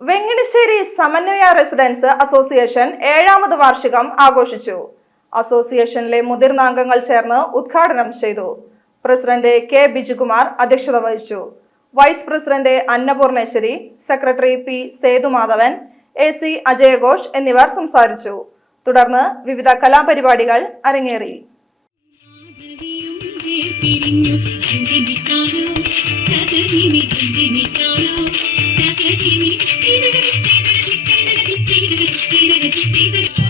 വെങ്ങണിശ്ശേരി സമന്വയ residence association ഏഴാമത് വാർഷികം ആഘോഷിച്ചു. അസോസിയേഷനിലെ മുതിർന്ന അംഗങ്ങൾ ചേർന്ന് ഉദ്ഘാടനം ചെയ്തു. പ്രസിഡന്റ് കെ ബിജുകുമാർ അധ്യക്ഷത വഹിച്ചു. Vice president Annapurneshwari secretary P Sethumadhavan A C അജയഘോഷ് എന്നിവർ സംസാരിച്ചു. തുടർന്ന് വിവിധ കലാപരിപാടികൾ അരങ്ങേറി. Thank you.